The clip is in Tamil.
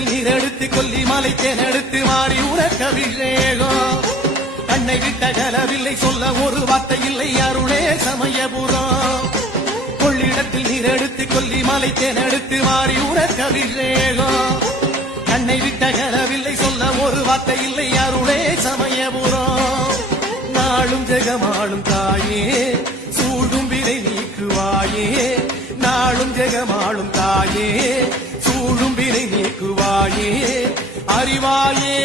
கொள்ளிடத்தில் நீரெடுத்து கொல்லி மலை தேனெடுத்து மாறி உனக்கு அபிஷேகம் கண்ணை விட்ட கலவில்லை சொல்ல ஒரு வார்த்தை இல்லை அருளே சமயபுரம் கொள்ளிடத்தில் நீரெடுத்து கொல்லி மலை தேனெடுத்து மாறி உனக்கு அபிஷேகம் கண்ணை விட்ட கலவில்லை சொல்ல ஒரு வார்த்தை இல்லை அருளே சமயபுரம் நாளும் ஜெகமாளும் தாயே சூடும் விரை நீக்குவாயே நாளும் ஜெகமாளும் தாயே சூடும் விரை நீக்குவாயே அறிவாயே